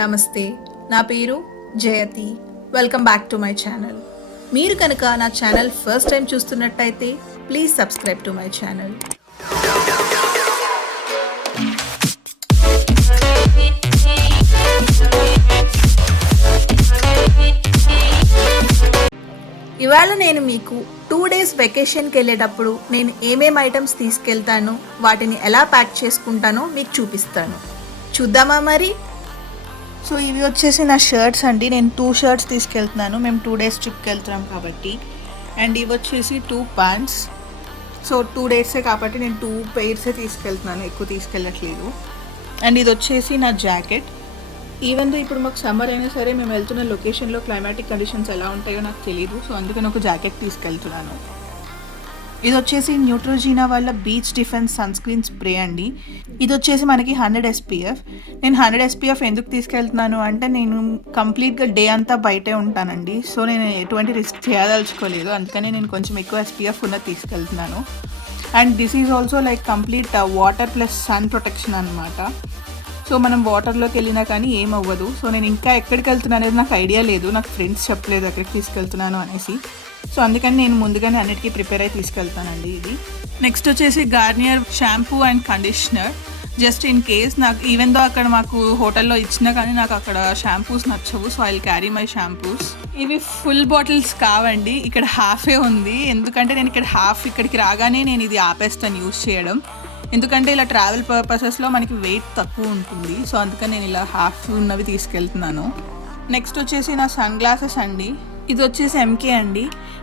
నమస్తే, నా పేరు జయతి. Welcome back to my channel. మీరు కనుక నా ఛానల్ ఫస్ట్ టైం చూస్తున్నట్టయితే please subscribe to my channel. ఇవాళ నేను మీకు 2 days వెకేషన్కి వెళ్ళేటప్పుడు నేను ఏమేం ఐటమ్స్ తీసుకెళ్తానో, వాటిని ఎలా ప్యాక్ చేసుకుంటానో మీకు చూపిస్తాను. చూద్దామా మరి? సో ఇవి వచ్చేసి నా షర్ట్స్ అండి. నేను 2 shirts తీసుకెళ్తున్నాను. మేము 2 days ట్రిప్కి వెళ్తున్నాం కాబట్టి. అండ్ ఇవి వచ్చేసి 2 pants. సో 2 days కాబట్టి నేను 2 pairs తీసుకెళ్తున్నాను, ఎక్కువ తీసుకెళ్ళట్లేదు. అండ్ ఇది వచ్చేసి నా జాకెట్. ఈవెన్ దో ఇప్పుడు మాకు సమ్మర్ అయినా సరే మేము వెళ్తున్న లొకేషన్లో క్లైమాటిక్ కండిషన్స్ ఎలా ఉంటాయో నాకు తెలియదు. సో అందుకని ఒక జాకెట్ తీసుకెళ్తున్నాను. ఇది వచ్చేసి న్యూట్రోజీనా వాళ్ళ Beach Defense sunscreen spray అండి. ఇది వచ్చేసి మనకి 100 SPF. నేను 100 SPF ఎందుకు తీసుకెళ్తున్నాను అంటే, నేను కంప్లీట్గా డే అంతా బయటే ఉంటానండి. సో నేను ఎటువంటి రిస్క్ చేయదలుచుకోలేదు, అందుకని నేను కొంచెం ఎక్కువ SPF ఉన్నది తీసుకెళ్తున్నాను. And this is also like complete water plus sun protection అనమాట. సో మనం వాటర్లోకి వెళ్ళినా కానీ ఏమవ్వదు. సో నేను ఇంకా ఎక్కడికి వెళ్తున్నాను అనేది నాకు ఐడియా లేదు, నాకు ఫ్రెండ్స్ చెప్పలేదు ఎక్కడికి తీసుకెళ్తున్నాను అనేసి. సో అందుకని నేను ముందుగానే అన్నిటికీ ప్రిపేర్ అయ్యి తీసుకెళ్తానండి. ఇది నెక్స్ట్ వచ్చేసి Garnier shampoo and conditioner, just in case. నాకు ఈవెన్ దో అక్కడ మాకు హోటల్లో ఇచ్చినా కానీ నాకు అక్కడ షాంపూస్ నచ్చవు. So I will carry my shampoos. ఇవి ఫుల్ బాటిల్స్ కావండి, ఇక్కడ హాఫే ఉంది. ఎందుకంటే నేను ఇక్కడ ఇక్కడికి రాగానే నేను ఇది ఆపేస్తాను యూజ్ చేయడం. ఎందుకంటే ఇలా ట్రావెల్ పర్పసెస్లో మనకి వెయిట్ తక్కువ ఉంటుంది. సో అందుకని నేను ఇలా హాఫ్ ఉన్నవి తీసుకెళ్తున్నాను. నెక్స్ట్ వచ్చేసి నా సన్ గ్లాసెస్ అండి. ఇది వచ్చేసి MK అండి.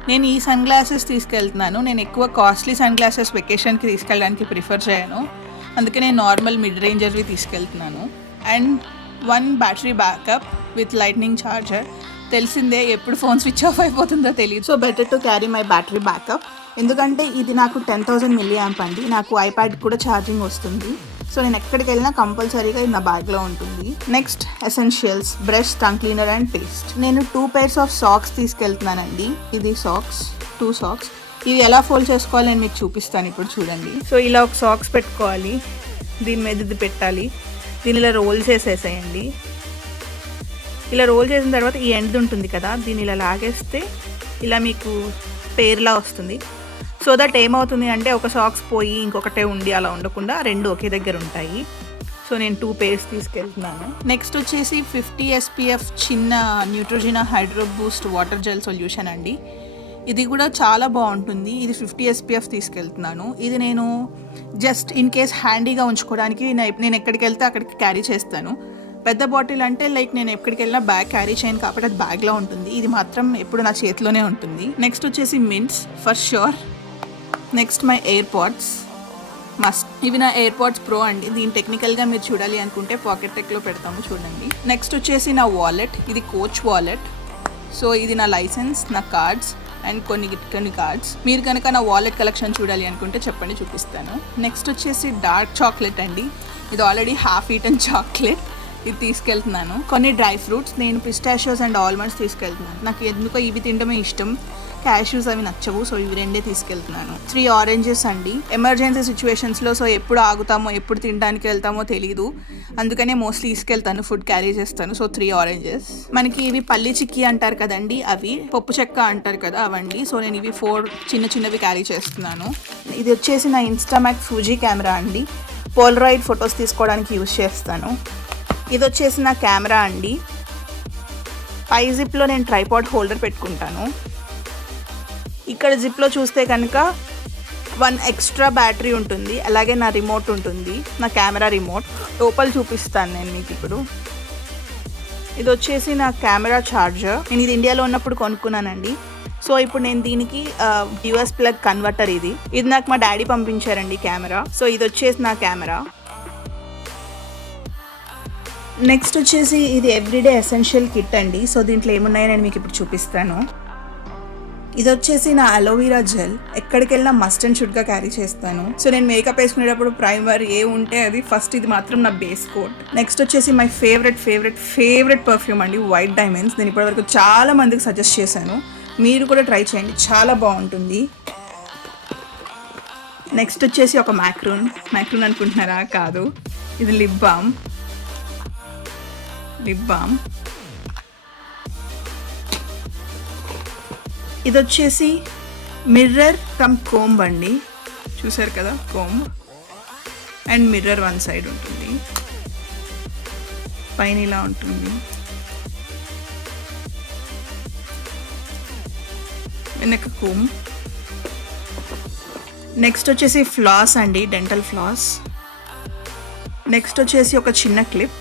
నేను ఈ సన్ గ్లాసెస్ తీసుకెళ్తున్నాను. నేను ఎక్కువ కాస్ట్లీ సన్ గ్లాసెస్ వెకేషన్కి తీసుకెళ్ళడానికి ప్రిఫర్ చేయను, అందుకే నేను నార్మల్ మిడ్ రేంజర్వి తీసుకెళ్తున్నాను. And 1 battery backup with lightning charger. తెలిసిందే, ఎప్పుడు ఫోన్ స్విచ్ ఆఫ్ అయిపోతుందో తెలియదు. So better to carry my battery backup. ఎందుకంటే ఇది నాకు 10,000 mAh అండి. నాకు ఐప్యాడ్ కూడా ఛార్జింగ్ వస్తుంది. సో నేను ఎక్కడికి వెళ్ళినా కంపల్సరీగా ఇది నా బ్యాగ్లో ఉంటుంది. Next essentials, brush, tongue cleaner and paste. నేను 2 pairs ఆఫ్ సాక్స్ తీసుకెళ్తున్నానండి. ఇది సాక్స్, 2 సాక్స్. ఇవి ఎలా ఫోల్డ్ చేసుకోవాలి నేను మీకు చూపిస్తాను ఇప్పుడు, చూడండి. సో ఇలా ఒక సాక్స్ పెట్టుకోవాలి, దీని మీద ఇది పెట్టాలి, దీని ఇలా రోల్ చేసేసేయండి. ఇలా రోల్ చేసిన తర్వాత ఈ ఎండ్ ఉంటుంది కదా, దీన్ని ఇలా లాగేస్తే ఇలా మీకు పేర్లా వస్తుంది. సో దట్ ఏమవుతుంది అంటే ఒక సాక్స్ పోయి ఇంకొకటే ఉండి అలా ఉండకుండా 2 ఒకే దగ్గర ఉంటాయి. సో నేను 2 pairs తీసుకెళ్తున్నాను. నెక్స్ట్ వచ్చేసి 50 SPF చిన్న Neutrogena hydro boost water gel solution అండి. ఇది కూడా చాలా బాగుంటుంది. ఇది 50 SPF తీసుకెళ్తున్నాను. ఇది నేను జస్ట్ ఇన్ కేస్ హ్యాండీగా ఉంచుకోవడానికి నేను ఎక్కడికి వెళ్తే అక్కడికి క్యారీ చేస్తాను. పెద్ద బాటిల్ అంటే లైక్ నేను ఎక్కడికి వెళ్ళినా బ్యాగ్ క్యారీ చేయను కాబట్టి అది బ్యాగ్లో ఉంటుంది. ఇది మాత్రం ఎప్పుడు నా చేతిలోనే ఉంటుంది. నెక్స్ట్ వచ్చేసి mints for sure. Next my AirPods must. ఇవి నా ఎయిర్పాడ్స్ ప్రో అండి. దీని టెక్నికల్గా మీరు చూడాలి అనుకుంటే పాకెట్ టెక్లో పెడతాము, చూడండి. నెక్స్ట్ వచ్చేసి నా వాలెట్. ఇది కోచ్ వాలెట్. సో ఇది నా లైసెన్స్, నా కార్డ్స్ అండ్ కొన్ని కార్డ్స్. మీరు కనుక నా వాలెట్ కలెక్షన్ చూడాలి అనుకుంటే చెప్పండి, చూపిస్తాను. నెక్స్ట్ వచ్చేసి డార్క్ చాక్లెట్ అండి. ఇది ఆల్రెడీ హాఫ్ ఈటన్ చాక్లెట్. ఇది తీసుకెళ్తున్నాను. కొన్ని డ్రై ఫ్రూట్స్, నేను పిస్టాషియోస్ అండ్ ఆల్మండ్స్ తీసుకెళ్తున్నాను. నాకు ఎందుకో ఇవి తినడమే ఇష్టం, క్యాష్యూస్ అవి నచ్చవు. సో ఇవి 2 తీసుకెళ్తున్నాను. 3 ఆరెంజెస్ అండి. ఎమర్జెన్సీ సిచ్యువేషన్స్లో సో ఎప్పుడు ఆగుతామో ఎప్పుడు తినడానికి వెళ్తామో తెలీదు, అందుకనే మోస్ట్లీ తీసుకెళ్తాను, ఫుడ్ క్యారీ చేస్తాను. So 3 oranges. మనకి ఇవి పల్లి చిక్కీ అంటారు కదండి, అవి పప్పు చెక్క అంటారు కదా, అవండి. సో నేను ఇవి 4 చిన్నవి క్యారీ చేస్తున్నాను. ఇది వచ్చేసి నా ఇన్స్టామాక్స్ ఫూజీ కెమెరా అండి. పోలరాయిడ్ ఫొటోస్ తీసుకోవడానికి యూజ్ చేస్తాను. ఇది వచ్చేసి నా కెమెరా అండి. పై జిప్లో నేను ట్రైపాడ్ హోల్డర్ పెట్టుకుంటాను. ఇక్కడ జిప్లో చూస్తే కనుక 1 ఎక్స్ట్రా బ్యాటరీ ఉంటుంది, అలాగే నా రిమోట్ ఉంటుంది, నా కెమెరా రిమోట్. లోపల చూపిస్తాను నేను మీకు ఇప్పుడు. ఇది వచ్చేసి నా కెమెరా ఛార్జర్. నేను ఇది ఇండియాలో ఉన్నప్పుడు కొనుక్కున్నానండి. సో ఇప్పుడు నేను దీనికి US ప్లగ్ కన్వర్టర్. ఇది నాకు మా డాడీ పంపించారండి కెమెరా. సో ఇది వచ్చేసి నా కెమెరా. నెక్స్ట్ వచ్చేసి ఇది ఎవ్రీడే ఎసెన్షియల్ కిట్ అండి. సో దీంట్లో ఏమున్నాయో నేను మీకు ఇప్పుడు చూపిస్తాను. ఇది వచ్చేసి నా అలోవెరా జెల్. ఎక్కడికి వెళ్ళినా మస్ట్ అండ్ షుడ్గా క్యారీ చేస్తాను. సో నేను మేకప్ వేసుకునేటప్పుడు ప్రైమర్ ఏ ఉంటే అది ఫస్ట్, ఇది మాత్రం నా బేస్ కోట్. నెక్స్ట్ వచ్చేసి మై ఫేవరెట్ పర్ఫ్యూమ్ అండి, వైట్ డైమండ్స్. నేను ఇప్పటివరకు చాలా మందికి సజెస్ట్ చేశాను, మీరు కూడా ట్రై చేయండి, చాలా బాగుంటుంది. నెక్స్ట్ వచ్చేసి ఒక మ్యాక్రూన్ అనుకుంటున్నారా? కాదు, ఇది లిప్ బామ్. Lip balm. ఇది వచ్చేసి మిర్రర్ కమ్ కోంబ్ అండి, చూసారు కదా comb and mirror one side ఉంటుంది, పైన ఇలా ఉంటుంది, వెనక కోంబ్. నెక్స్ట్ వచ్చేసి ఫ్లాస్ అండి, డెంటల్ ఫ్లాస్. నెక్స్ట్ వచ్చేసి ఒక చిన్న క్లిప్,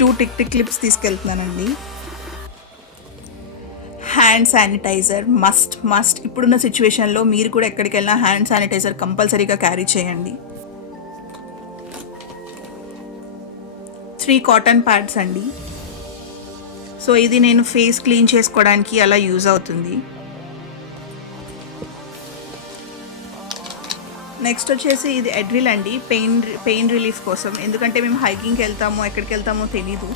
2 టిక్ క్లిప్స్ తీసుకెళ్తున్నానండి. Hand sanitiser must. ఇప్పుడున్న సిచ్యువేషన్లో మీరు కూడా ఎక్కడికి వెళ్ళినా హ్యాండ్ శానిటైజర్ కంపల్సరీగా క్యారీ చేయండి. 3 కాటన్ ప్యాడ్స్ అండి. సో ఇది నేను ఫేస్ క్లీన్ చేసుకోవడానికి అలా యూజ్ అవుతుంది. నెక్స్ట్ వచ్చేసి ఇది ఎడ్రిల్ అండి, పెయిన్ రిలీఫ్ కోసం. ఎందుకంటే మేము హైకింగ్కి వెళ్తాము, ఎక్కడికి వెళ్తామో తెలీదు.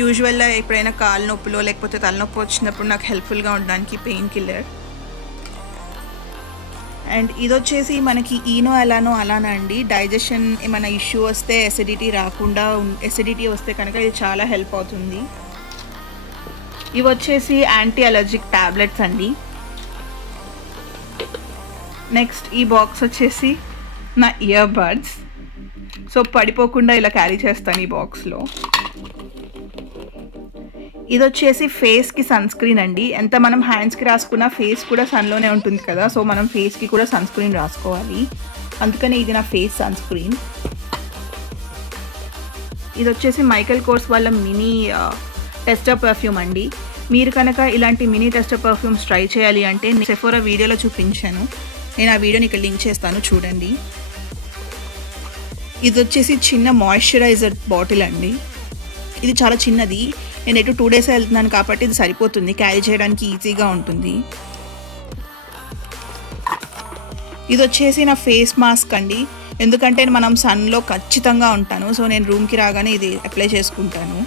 యూజువల్గా ఎప్పుడైనా కాలు నొప్పులో లేకపోతే తలనొప్పి వచ్చినప్పుడు నాకు హెల్ప్ఫుల్గా ఉండడానికి పెయిన్ కిల్లర్. అండ్ ఇది వచ్చేసి మనకి ఈనో ఎలానో అలానా అండి, డైజెషన్ ఏమైనా ఇష్యూ వస్తే ఎసిడిటీ వస్తే కనుక ఇది చాలా హెల్ప్ అవుతుంది. ఇవి వచ్చేసి యాంటీ అలర్జిక్ టాబ్లెట్స్ అండి. నెక్స్ట్ ఈ బాక్స్ వచ్చేసి నా ఇయర్ బడ్స్. సో పడిపోకుండా ఇలా క్యారీ చేస్తాను ఈ బాక్స్లో. ఇది వచ్చేసి ఫేస్కి సన్ స్క్రీన్ అండి. ఎంత మనం హ్యాండ్స్కి రాసుకున్నా ఫేస్ కూడా సన్లోనే ఉంటుంది కదా, సో మనం ఫేస్కి కూడా సన్ స్క్రీన్ రాసుకోవాలి. అందుకని ఇది నా ఫేస్ సన్ స్క్రీన్. ఇది వచ్చేసి మైకెల్ కోర్స్ వాళ్ళ మినీ టెస్టర్ పర్ఫ్యూమ్ అండి. మీరు కనుక ఇలాంటి మినీ టెస్టర్ పర్ఫ్యూమ్స్ ట్రై చేయాలి అంటే నేను సెఫోరా వీడియోలో చూపించాను, నేను ఆ వీడియోని ఇక్కడ లింక్ చేస్తాను చూడండి. ఇది వచ్చేసి చిన్న మాయిశ్చరైజర్ బాటిల్ అండి. ఇది చాలా చిన్నది, నేను ఎటు 2 days వెళ్తున్నాను కాబట్టి ఇది సరిపోతుంది, క్యారీ చేయడానికి ఈజీగా ఉంటుంది. ఇది వచ్చేసి నా ఫేస్ మాస్క్ అండి. ఎందుకంటే మనం సన్లో ఖచ్చితంగా ఉంటాను, సో నేను రూమ్కి రాగానే ఇది అప్లై చేసుకుంటాను.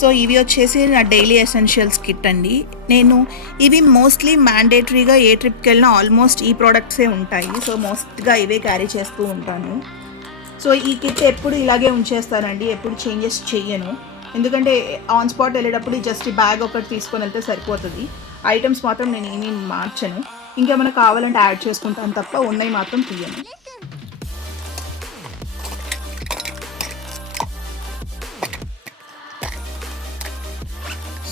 సో ఇవి వచ్చేసి నా డైలీ ఎసెన్షియల్స్ కిట్ అండి. నేను ఇవి మోస్ట్లీ మ్యాండేటరీగా ఏ ట్రిప్కి వెళ్ళినా ఆల్మోస్ట్ ఈ ప్రోడక్ట్సే ఉంటాయి, సో మోస్ట్గా ఇవే క్యారీ చేస్తూ ఉంటాను. సో ఈ కిట్ ఎప్పుడు ఇలాగే ఉంచేస్తానండి, ఎప్పుడు చేంజెస్ చెయ్యను. ఎందుకంటే ఆన్ స్పాట్ వెళ్ళేటప్పుడు జస్ట్ ఈ బ్యాగ్ ఒకటి తీసుకొని వెళ్తే సరిపోతుంది. ఐటమ్స్ మాత్రం నేను ఏమీ మార్చను, ఇంకేమైనా కావాలంటే యాడ్ చేసుకుంటాను తప్ప ఉన్నాయి మాత్రం తీయను.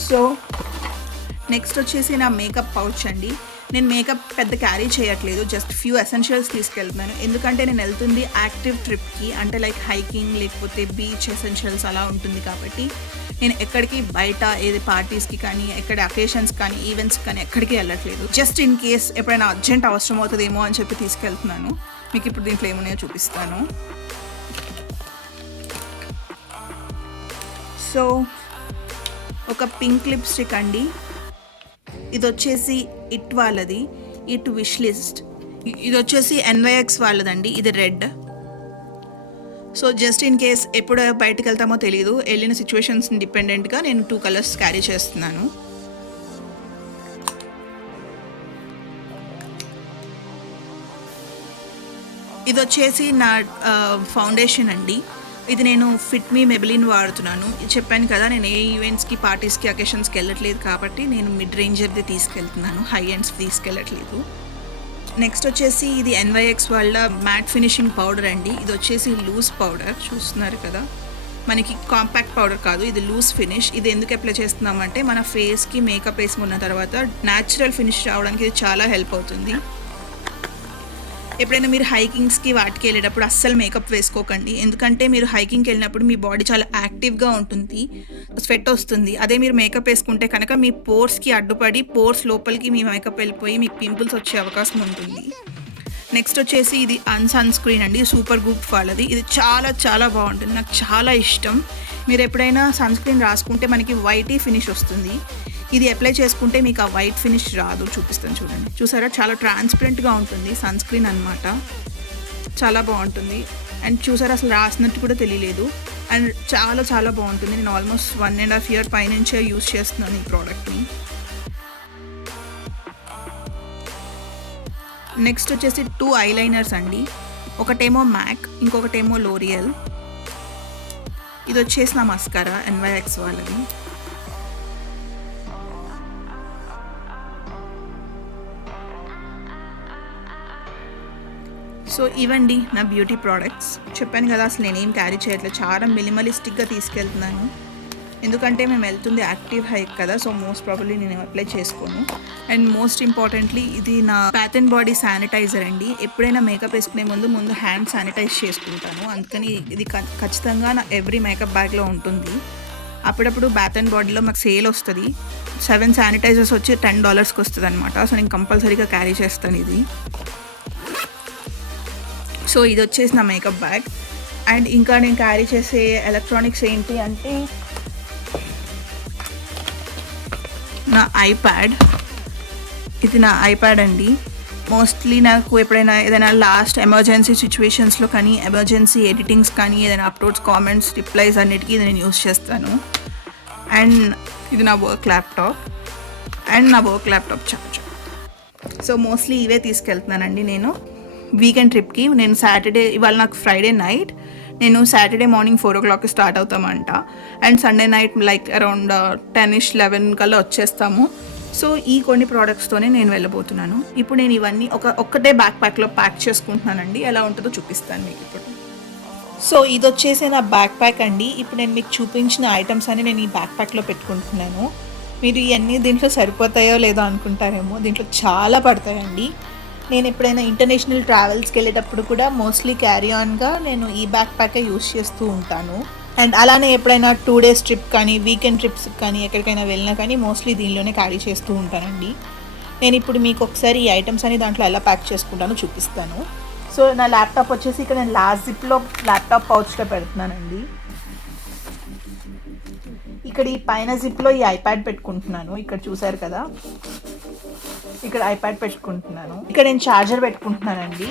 సో నెక్స్ట్ వచ్చేసి నా మేకప్ పౌచ్ అండి. నేను మేకప్ పెద్ద క్యారీ చేయట్లేదు, జస్ట్ ఫ్యూ ఎసెన్షియల్స్ తీసుకెళ్తున్నాను. ఎందుకంటే నేను వెళ్తుంది యాక్టివ్ ట్రిప్కి, అంటే లైక్ హైకింగ్ లేకపోతే బీచ్ ఎసెన్షియల్స్ అలా ఉంటుంది కాబట్టి నేను ఎక్కడికి బయట ఏది పార్టీస్కి కానీ ఎక్కడ అకేషన్స్ కానీ ఈవెంట్స్ కానీ ఎక్కడికి వెళ్ళట్లేదు. జస్ట్ ఇన్ కేస్ ఎప్పుడైనా అర్జెంట్ అవసరం అవుతుందేమో అని చెప్పి తీసుకెళ్తున్నాను. మీకు ఇప్పుడు దీంట్లో ఏమున్నాయో చూపిస్తాను. సో ఒక పింక్ లిప్స్టిక్ అండి. ఇది వచ్చేసి ఇట్ వాళ్ళది, ఇట్ విష్ లిస్ట్. ఇది వచ్చేసి NYX వాళ్ళదండి, ఇది red. So just in case ఎప్పుడు బయటకు వెళ్తామో తెలియదు, వెళ్ళిన సిచ్యువేషన్స్ డిపెండెంట్గా నేను 2 కలర్స్ క్యారీ చేస్తున్నాను. ఇది వచ్చేసి నా ఫౌండేషన్ అండి. ఇది నేను ఫిట్ మీ మెబిలిన్ వాడుతున్నాను. చెప్పాను కదా నేను ఏ ఈవెంట్స్కి పార్టీస్కి అకేషన్స్కి వెళ్ళట్లేదు కాబట్టి నేను మిడ్ రేంజర్ది తీసుకెళ్తున్నాను, హై ఎండ్స్ తీసుకెళ్ళట్లేదు. నెక్స్ట్ వచ్చేసి ఇది NYX వాళ్ళ మ్యాట్ ఫినిషింగ్ పౌడర్ అండి. ఇది వచ్చేసి లూజ్ పౌడర్, చూస్తున్నారు కదా, మనకి కాంపాక్ట్ పౌడర్ కాదు, ఇది లూజ్ ఫినిష్. ఇది ఎందుకు అప్లై చేస్తున్నామంటే మన ఫేస్కి మేకప్ వేసుకున్న తర్వాత న్యాచురల్ ఫినిష్ రావడానికి ఇది చాలా హెల్ప్ అవుతుంది. ఎప్పుడైనా మీరు హైకింగ్స్కి వాటికి వెళ్ళేటప్పుడు అస్సలు మేకప్ వేసుకోకండి, ఎందుకంటే మీరు హైకింగ్కి వెళ్ళినప్పుడు మీ బాడీ చాలా యాక్టివ్గా ఉంటుంది, స్వెట్ వస్తుంది. అదే మీరు మేకప్ వేసుకుంటే కనుక మీ పోర్స్కి అడ్డుపడి పోర్స్ లోపలికి మీ మేకప్ వెళ్ళిపోయి మీకు పింపుల్స్ వచ్చే అవకాశం ఉంటుంది. నెక్స్ట్ వచ్చేసి ఇది సన్ స్క్రీన్ అండి, సూపర్ గుడ్ వాళ్ళది. ఇది చాలా చాలా బాగుంటుంది, నాకు చాలా ఇష్టం. మీరు ఎప్పుడైనా సన్ స్క్రీన్ రాసుకుంటే మనకి వైటీ ఫినిష్ వస్తుంది, ఇది అప్లై చేసుకుంటే మీకు ఆ వైట్ ఫినిష్ రాదు. చూపిస్తాను చూడండి, చూసారా చాలా ట్రాన్స్పరెంట్గా ఉంటుంది సన్ స్క్రీన్ అనమాట, చాలా బాగుంటుంది. అండ్ చూసారా అసలు రాసినట్టు కూడా తెలియలేదు, అండ్ చాలా చాలా బాగుంటుంది. నేను ఆల్మోస్ట్ 1.5 year పైనుంచే యూజ్ చేస్తున్నాను ఈ ప్రోడక్ట్ని. నెక్స్ట్ వచ్చేసి 2 ఐలైనర్స్ అండి. ఒకటేమో మ్యాక్, ఇంకొకటేమో లోరియల్. ఇది వచ్చేసి నా మస్కారా ఎన్వైఎక్స్ వాళ్ళది. సో ఇవండి నా బ్యూటీ ప్రోడక్ట్స్. చెప్పాను కదా అసలు నేనేం క్యారీ చేయట్లేదు, చాలా మినిమలిస్టిక్గా తీసుకెళ్తున్నాను. ఎందుకంటే మేము వెళ్తుంది యాక్టివ్ హైక్ కదా, సో మోస్ట్ ప్రాబబ్లీ నేను అప్లై చేసుకోను. అండ్ మోస్ట్ ఇంపార్టెంట్లీ ఇది నా బాత్ అండ్ బాడీ శానిటైజర్ అండి. ఎప్పుడైనా మేకప్ వేసుకునే ముందు హ్యాండ్ శానిటైజ్ చేసుకుంటాను. అందుకని ఇది ఖచ్చితంగా నా ఎవ్రీ మేకప్ బ్యాగ్లో ఉంటుంది. అప్పుడప్పుడు బాత్ అండ్ బాడీలో మాకు సేల్ వస్తుంది, 7 శానిటైజర్స్ వచ్చి $10కి వస్తుంది అనమాట. సో నేను కంపల్సరీగా క్యారీ చేస్తాను ఇది. సో ఇది వచ్చేసి నా మేకప్ బ్యాగ్. అండ్ ఇంకా నేను క్యారీ చేసే ఎలక్ట్రానిక్స్ ఏంటి అంటే నా ఐప్యాడ్. ఇది నా ఐప్యాడ్ అండి. మోస్ట్లీ నాకు ఎప్పుడైనా ఏదైనా లాస్ట్ ఎమర్జెన్సీ సిచ్యువేషన్స్లో కానీ, ఎమర్జెన్సీ ఎడిటింగ్స్ కానీ, ఏదైనా అప్లోడ్స్, కామెంట్స్, రిప్లైస్ అన్నిటికీ ఇది నేను యూస్ చేస్తాను. అండ్ ఇది నా వర్క్ ల్యాప్టాప్ అండ్ నా work laptop charger. So mostly ఇవే తీసుకెళ్తున్నానండి నేను వీకెండ్ ట్రిప్కి. నేను సాటర్డే, ఇవాళ నాకు ఫ్రైడే నైట్, నేను సాటర్డే మార్నింగ్ 4 o'clockకి స్టార్ట్ అవుతామంట. And Sunday night like around 10ish 11 కల్లా వచ్చేస్తాము. సో ఈ కొన్ని ప్రోడక్ట్స్తోనే నేను వెళ్ళబోతున్నాను. ఇప్పుడు నేను ఇవన్నీ ఒక్కటే బ్యాక్ ప్యాక్లో ప్యాక్ చేసుకుంటున్నానండి. ఎలా ఉంటుందో చూపిస్తాను మీకు ఇప్పుడు. సో ఇది వచ్చేసి నా బ్యాక్ ప్యాక్ అండి. ఇప్పుడు నేను మీకు చూపించిన ఐటమ్స్ అని నేను ఈ బ్యాక్ ప్యాక్లో పెట్టుకుంటున్నాను. మీరు ఇవన్నీ దీంట్లో సరిపోతాయో లేదో అనుకుంటారేమో, దీంట్లో చాలా పడతాయండి. నేను ఎప్పుడైనా ఇంటర్నేషనల్ ట్రావెల్స్కి వెళ్ళేటప్పుడు కూడా మోస్ట్లీ క్యారీ ఆన్గా నేను ఈ బ్యాక్ ప్యాకే యూస్ చేస్తూ ఉంటాను. అండ్ అలానే ఎప్పుడైనా 2 days ట్రిప్ కానీ, వీకెండ్ ట్రిప్స్ కానీ, ఎక్కడికైనా వెళ్ళినా కానీ మోస్ట్లీ దీనిలోనే క్యారీ చేస్తూ ఉంటానండి. నేను ఇప్పుడు మీకు ఒకసారి ఈ ఐటమ్స్ అని దాంట్లో ఎలా ప్యాక్ చేసుకుంటానో చూపిస్తాను. సో నా ల్యాప్టాప్ వచ్చేసి ఇక్కడ నేను లాస్ట్ జిప్లో ల్యాప్టాప్ పౌచ్లో పెడుతున్నానండి. ఇక్కడ ఈ పైన జిప్లో ఈ ఐప్యాడ్ పెట్టుకుంటున్నాను. ఇక్కడ చూసారు కదా, ఇక్కడ ఐప్యాడ్ పెట్టుకుంటున్నాను. ఇక్కడ నేను ఛార్జర్ పెట్టుకుంటున్నానండి.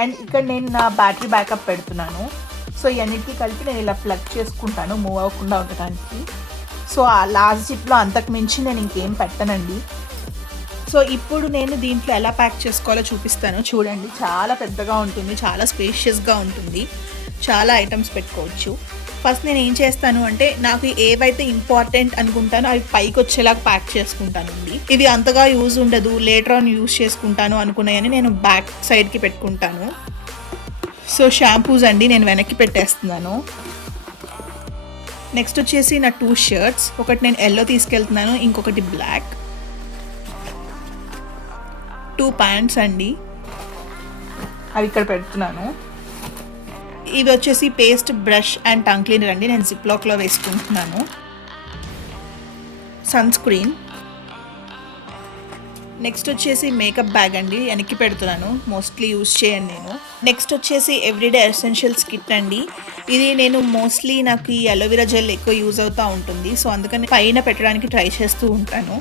అండ్ ఇక్కడ నేను నా బ్యాటరీ బ్యాకప్ పెడుతున్నాను. సో ఇవన్నిటికీ కలిపి నేను ఇలా ప్లగ్ చేసుకుంటాను మూవ్ అవ్వకుండా ఉండటానికి. సో ఆ లాస్ట్ జిప్లో అంతకు మించి నేను ఇంకేం పెట్టనండి. సో ఇప్పుడు నేను దీంట్లో ఎలా ప్యాక్ చేసుకోవాలో చూపిస్తాను. చూడండి, చాలా పెద్దగా ఉంటుంది, చాలా స్పేషియస్గా ఉంటుంది, చాలా ఐటమ్స్ పెట్టుకోవచ్చు. ఫస్ట్ నేను ఏం చేస్తాను అంటే నాకు ఏవైతే ఇంపార్టెంట్ అనుకుంటానో అవి పైకి వచ్చేలాగా ప్యాక్ చేసుకుంటానండి. ఇది అంతగా యూజ్ ఉండదు, లేటర్ ఆన్ యూజ్ చేసుకుంటాను అనుకున్నాయని నేను బ్యాక్ సైడ్కి పెట్టుకుంటాను. సో షాంపూస్ అండి నేను వెనక్కి పెట్టేస్తున్నాను. నెక్స్ట్ వచ్చేసి నా 2 shirts. ఒకటి నేను ఎల్లో తీసుకెళ్తున్నాను, ఇంకొకటి బ్లాక్. 2 pants అండి, అవి ఇక్కడ పెడుతున్నాను. ఇవి వచ్చేసి paste, brush and tongue cleaner అండి, నేను జిప్లాక్లో వేసుకుంటున్నాను. Sunscreen. నెక్స్ట్ వచ్చేసి మేకప్ బ్యాగ్ అండి, వెనక్కి పెడుతున్నాను, మోస్ట్లీ యూజ్ చేయను నేను. నెక్స్ట్ వచ్చేసి ఎవ్రీడే ఎసెన్షియల్స్ కిట్ అండి. ఇది నేను మోస్ట్లీ నాకు ఈ అలోవెరా జెల్ ఎక్కువ యూజ్ అవుతూ ఉంటుంది. సో అందుకని పైన పెట్టడానికి ట్రై చేస్తూ ఉంటాను.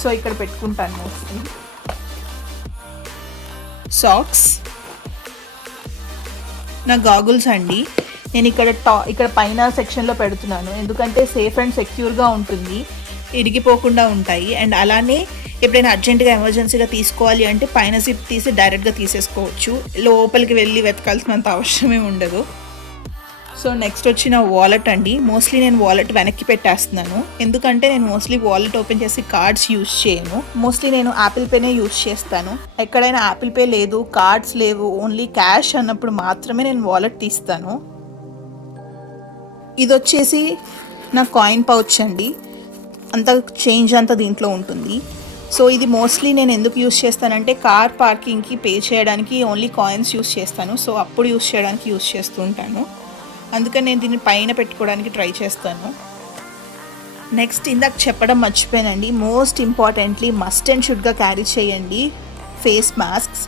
సో ఇక్కడ పెట్టుకుంటాను మోస్ట్లీ. సాక్స్, నా గాగుల్స్ అండి, నేను ఇక్కడ పైన సెక్షన్లో పెడుతున్నాను. ఎందుకంటే సేఫ్ అండ్ సెక్యూర్గా ఉంటుంది, ఇరిగిపోకుండా ఉంటాయి. అండ్ అలానే ఎప్పుడైనా అర్జెంటుగా ఎమర్జెన్సీగా తీసుకోవాలి అంటే పైన జిప్ తీసి డైరెక్ట్గా తీసేసుకోవచ్చు, లోపలికి వెళ్ళి వెతకాల్సినంత అవసరమే ఉండదు. సో నెక్స్ట్ వచ్చిన వాలెట్ అండి. మోస్ట్లీ నేను వాలెట్ వెనక్కి పెట్టేస్తున్నాను, ఎందుకంటే నేను మోస్ట్లీ వాలెట్ ఓపెన్ చేసి కార్డ్స్ యూజ్ చేయను. మోస్ట్లీ నేను యాపిల్ పేనే యూజ్ చేస్తాను. ఎక్కడైనా యాపిల్ పే లేదు, కార్డ్స్ లేవు, ఓన్లీ క్యాష్ అన్నప్పుడు మాత్రమే నేను వాలెట్ తీస్తాను. ఇది వచ్చేసి నా కాయిన్ పౌచ్ అండి, అంత చేంజ్ అంతా దీంట్లో ఉంటుంది. సో ఇది మోస్ట్లీ నేను ఎందుకు యూస్ చేస్తానంటే కార్ పార్కింగ్కి పే చేయడానికి ఓన్లీ కాయిన్స్ యూస్ చేస్తాను. సో అప్పుడు యూస్ చేయడానికి యూస్ చేస్తూ ఉంటాను, అందుకని నేను దీన్ని పైన పెట్టుకోవడానికి ట్రై చేస్తాను. నెక్స్ట్ ఇందాక చెప్పడం మర్చిపోయానండి, మోస్ట్ ఇంపార్టెంట్లీ మస్ట్ అండ్ షుడ్గా క్యారీ చేయండి ఫేస్ మాస్క్స్.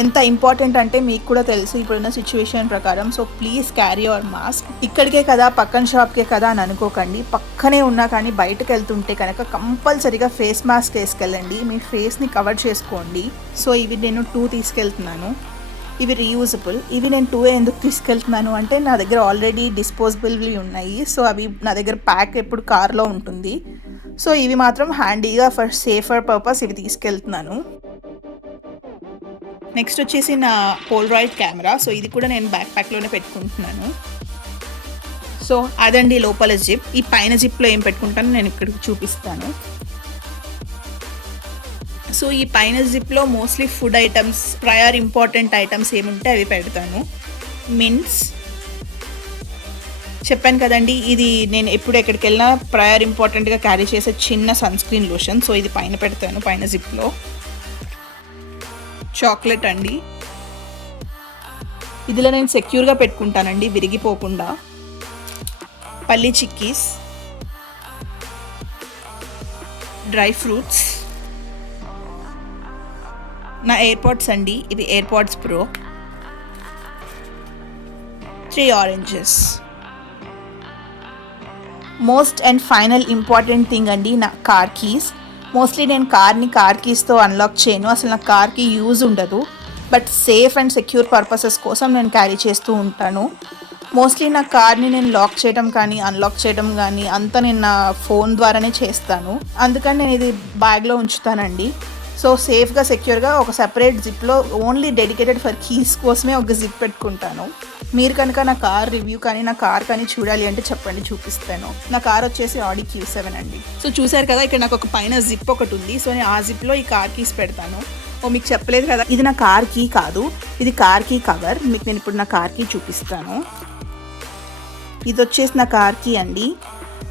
ఎంత ఇంపార్టెంట్ అంటే మీకు కూడా తెలుసు ఇప్పుడున్న సిచ్యువేషన్ ప్రకారం. So please carry your mask. ఇక్కడికే కదా, పక్కన షాప్కే కదా అని అనుకోకండి, పక్కనే ఉన్నా కానీ బయటకు వెళ్తుంటే కనుక కంపల్సరీగా ఫేస్ మాస్క్ వేసుకెళ్ళండి, మీ ఫేస్ని కవర్ చేసుకోండి. సో ఇవి నేను 2 తీసుకెళ్తున్నాను, ఇవి రీయూజబుల్. ఇవి నేను 2 ఎందుకు తీసుకెళ్తున్నాను అంటే నా దగ్గర ఆల్రెడీ డిస్పోజబుల్వి ఉన్నాయి. సో అవి నా దగ్గర ప్యాక్ ఎప్పుడు కార్లో ఉంటుంది. సో ఇవి మాత్రం హ్యాండీగా ఫర్ సేఫర్ పర్పస్ ఇవి తీసుకెళ్తున్నాను. నెక్స్ట్ వచ్చేసి నా పోలరాయిడ్ కెమెరా. సో ఇది కూడా నేను బ్యాక్ ప్యాక్లోనే పెట్టుకుంటున్నాను. సో అదండి లోపల జిప్. ఈ పైన జిప్లో ఏం పెట్టుకుంటానో నేను ఇక్కడికి చూపిస్తాను. సో ఈ పైన జిప్లో mostly food items, prior important items ఏముంటే అవి పెడతాను. మింట్స్ చెప్పాను కదండి, ఇది నేను ఎప్పుడు ఎక్కడికి వెళ్ళినా ప్రయర్ ఇంపార్టెంట్గా క్యారీ చేసే చిన్న సన్ స్క్రీన్ లోషన్. సో ఇది పైన పెడతాను, పైన జిప్లో. చాక్లెట్ అండి, ఇదిలో నేను సెక్యూర్గా పెట్టుకుంటానండి విరిగిపోకుండా. పల్లి చిక్కీస్, డ్రై ఫ్రూట్స్, నా ఎయిర్పాడ్స్ అండి, ఇవి AirPods pro, 3 oranges. Most and final important thing అండి, నా కార్ కీస్. మోస్ట్లీ నేను కార్ కీస్తో అన్లాక్ చేయను, అసలు నా కార్కి యూజ్ ఉండదు. But safe and secure purposes కోసం నేను క్యారీ చేస్తూ ఉంటాను. మోస్ట్లీ నా కార్ని నేను లాక్ చేయడం కానీ అన్లాక్ చేయడం కానీ అంతా నేను నా ఫోన్ ద్వారానే చేస్తాను. అందుకని నేను ఇది బ్యాగ్లో ఉంచుతానండి. సో సేఫ్గా సెక్యూర్గా ఒక సెపరేట్ జిప్లో ఓన్లీ డెడికేటెడ్ ఫర్ కీస్ కోసమే ఒక జిప్ పెట్టుకుంటాను. మీరు కనుక నా కార్ రివ్యూ కానీ నా కార్ కానీ చూడాలి అంటే చెప్పండి, చూపిస్తాను. నా కార్ వచ్చేసి ఆడి Q7 అండి. సో చూసారు కదా, ఇక్కడ నాకు ఒక పైన జిప్ ఒకటి ఉంది. సో నేను ఆ జిప్లో ఈ కార్ కీస్ పెడతాను. మీకు చెప్పలేదు కదా, ఇది నా కార్ కీ కాదు, ఇది కార్ కీ కవర్. మీకు నేను ఇప్పుడు నా కార్ కీ చూపిస్తాను. ఇది వచ్చేసి నా కార్ కీ అండి.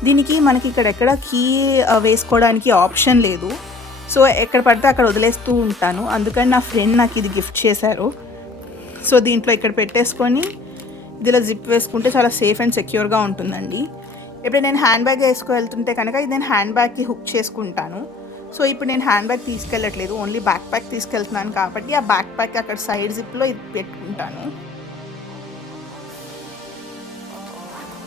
దీనికి మనకి ఇక్కడెక్కడ కీ వేసుకోవడానికి ఆప్షన్ లేదు. సో ఎక్కడ పడితే అక్కడ వదిలేస్తూ ఉంటాను. అందుకని నా ఫ్రెండ్ నాకు ఇది గిఫ్ట్ చేశారు. సో దీంట్లో ఇక్కడ పెట్టేసుకొని ఇదిలో జిప్ వేసుకుంటే చాలా సేఫ్ అండ్ సెక్యూర్గా ఉంటుందండి. ఇప్పుడు నేను హ్యాండ్ బ్యాగ్ వేసుకువెళ్తుంటే కనుక ఇది నేను హ్యాండ్ బ్యాగ్కి హుక్ చేసుకుంటాను. సో ఇప్పుడు నేను హ్యాండ్ బ్యాగ్ తీసుకెళ్ళట్లేదు, ఓన్లీ బ్యాక్ ప్యాక్ తీసుకెళ్తున్నాను కాబట్టి ఆ బ్యాక్ ప్యాక్ అక్కడ సైడ్ జిప్లో ఇది పెట్టుకుంటాను.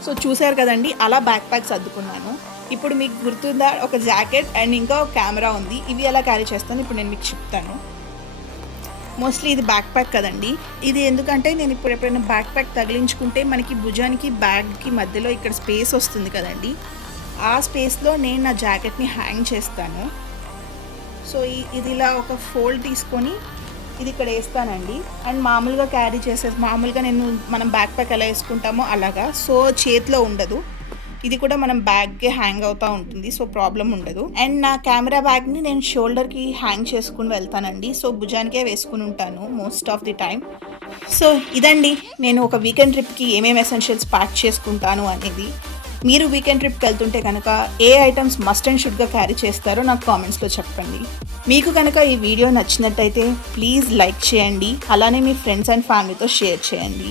సో చూసారు కదండి, అలా బ్యాక్ ప్యాక్ సర్దుకున్నాను. ఇప్పుడు మీకు గుర్తుందా, ఒక జాకెట్ అండ్ ఇంకా ఒక కెమెరా ఉంది. ఇవి ఎలా క్యారీ చేస్తాను ఇప్పుడు నేను మీకు చెప్తాను. మోస్ట్లీ ఇది బ్యాక్ ప్యాక్ కదండి. ఇది ఎందుకంటే నేను ఇప్పుడు ఎప్పుడైనా బ్యాక్ ప్యాక్ తగిలించుకుంటే మనకి భుజానికి బ్యాగ్కి మధ్యలో ఇక్కడ స్పేస్ వస్తుంది కదండి, ఆ స్పేస్లో నేను నా జాకెట్ని హ్యాంగ్ చేస్తాను. సో ఇది ఇలా ఒక ఫోల్డ్ తీసుకొని ఇది ఇక్కడ వేస్తానండి. అండ్ మామూలుగా క్యారీ మామూలుగా మనం బ్యాక్ ప్యాక్ ఎలా వేసుకుంటామో అలాగా. సో చేతిలో ఉండదు, ఇది కూడా మనం బ్యాగ్కి హ్యాంగ్ అవుతూ ఉంటుంది. సో ప్రాబ్లం ఉండదు. అండ్ నా కెమెరా బ్యాగ్ని నేను షోల్డర్కి హ్యాంగ్ చేసుకుని వెళ్తానండి. సో భుజానికే వేసుకుని ఉంటాను most of the time. So ఇదండి నేను ఒక వీకెండ్ ట్రిప్కి ఏమేమి ఎసెన్షియల్స్ ప్యాక్ చేసుకుంటాను అనేది. మీరు వీకెండ్ ట్రిప్కి వెళ్తుంటే కనుక ఏ ఐటమ్స్ మస్ట్ అండ్ షుడ్గా క్యారీ చేస్తారో నాకు కామెంట్స్లో చెప్పండి. మీకు కనుక ఈ వీడియో నచ్చినట్టయితే ప్లీజ్ లైక్ చేయండి, అలానే మీ ఫ్రెండ్స్ అండ్ ఫ్యామిలీతో షేర్ చేయండి.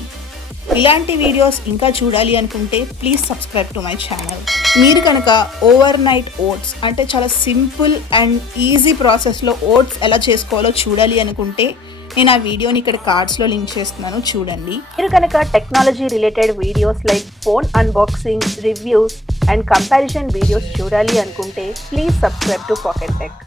ఇలాంటి వీడియోస్ ఇంకా చూడాలి అనుకుంటే please subscribe to my channel. మీరు కనుక ఓవర్ నైట్ ఓట్స్ అంటే చాలా సింపుల్ అండ్ ఈజీ ప్రాసెస్లో ఓట్స్ ఎలా చేసుకోవాలో చూడాలి అనుకుంటే నేను ఆ వీడియోని ఇక్కడ కార్డ్స్లో లింక్ చేస్తున్నాను, చూడండి. మీరు కనుక technology related videos like phone unboxing, reviews and comparison videos చూడాలి అనుకుంటే please subscribe to pocket tech.